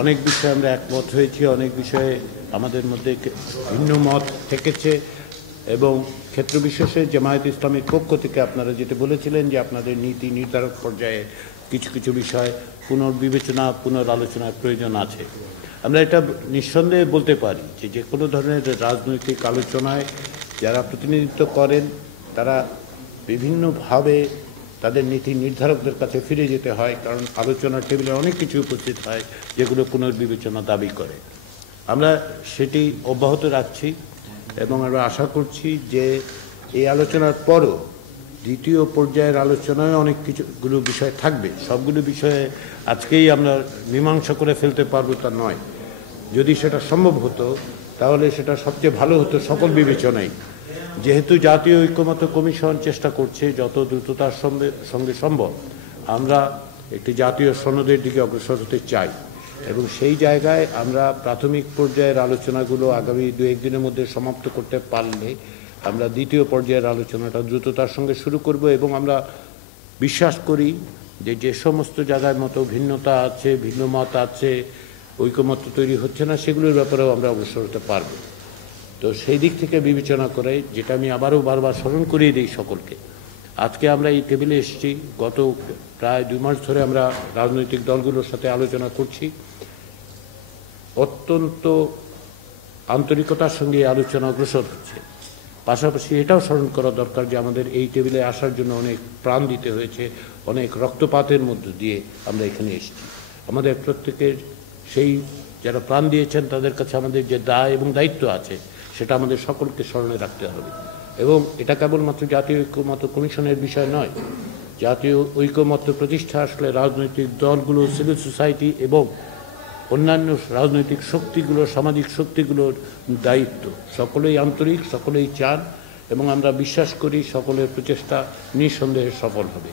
অনেক বিষয়ে আমরা একমত হয়েছি, অনেক বিষয়ে আমাদের মধ্যে ভিন্ন মত থেকেছে এবং ক্ষেত্র বিশেষে জামায়াত ইসলামীর পক্ষ থেকে আপনারা যেটা বলেছিলেন যে আপনাদের নীতি নির্ধারক পর্যায়ে কিছু কিছু বিষয় পুনর্বিবেচনা পুনরালোচনার প্রয়োজন আছে। আমরা এটা নিঃসন্দেহে বলতে পারি যে যে কোনো ধরনের রাজনৈতিক আলোচনায় যারা প্রতিনিধিত্ব করেন তারা বিভিন্নভাবে তাদের নীতি নির্ধারকদের কাছে ফিরে যেতে হয়, কারণ আলোচনার টেবিলে অনেক কিছু উপস্থিত হয় যেগুলো পুনর্বিবেচনা দাবি করে। আমরা সেটি অব্যাহত রাখছি এবং আমরা আশা করছি যে এই আলোচনার পরও দ্বিতীয় পর্যায়ের আলোচনায় অনেক কিছুগুলো বিষয় থাকবে। সবগুলো বিষয়ে আজকেই আমরা মীমাংসা করে ফেলতে পারবো তা নয়। যদি সেটা সম্ভব হতো তাহলে সেটা সবচেয়ে ভালো হতো সকল বিবেচনায়। যেহেতু জাতীয় ঐক্যমত্য কমিশন চেষ্টা করছে যত দ্রুততার সঙ্গে সম্ভব আমরা একটি জাতীয় সনদের দিকে অগ্রসর হতে চাই এবং সেই জায়গায় আমরা প্রাথমিক পর্যায়ের আলোচনাগুলো আগামী 2-1 দিনের মধ্যে সমাপ্ত করতে পারলে আমরা দ্বিতীয় পর্যায়ের আলোচনাটা দ্রুততার সঙ্গে শুরু করব এবং আমরা বিশ্বাস করি যে যে সমস্ত জায়গায় মতো ভিন্নতা আছে, ভিন্ন মত আছে, ঐকমত্য তৈরি হচ্ছে না, সেগুলোর ব্যাপারেও আমরা অগ্রসর হতে পারব। তো সেই দিক থেকে বিবেচনা করে যেটা আমি আবারও বারবার স্মরণ করিয়ে দিই সকলকে, আজকে আমরা এই টেবিলে এসেছি, গত প্রায় 2 মাস ধরে আমরা রাজনৈতিক দলগুলোর সাথে আলোচনা করছি। অত্যন্ত আন্তরিকতার সঙ্গে আলোচনা অগ্রসর হচ্ছে। পাশাপাশি এটাও স্মরণ করা দরকার যে আমাদের এই টেবিলে আসার জন্য অনেক প্রাণ দিতে হয়েছে, অনেক রক্তপাতের মধ্য দিয়ে আমরা এখানে এসেছি। আমাদের প্রত্যেকের সেই যারা প্রাণ দিয়েছেন তাদের কাছে আমাদের যে দায় এবং দায়িত্ব আছে সেটা আমাদের সকলকে স্মরণে রাখতে হবে। এবং এটা কেবলমাত্র জাতীয় ঐক্যমত্য কমিশনের বিষয় নয়, জাতীয় ঐক্যমত্য প্রতিষ্ঠা আসলে রাজনৈতিক দলগুলো, সিভিল সোসাইটি এবং অন্যান্য রাজনৈতিক শক্তিগুলো, সামাজিক শক্তিগুলোর দায়িত্ব। সকলেই আন্তরিক, সকলেই চান এবং আমরা বিশ্বাস করি সকলের প্রচেষ্টা নিঃসন্দেহে সফল হবে।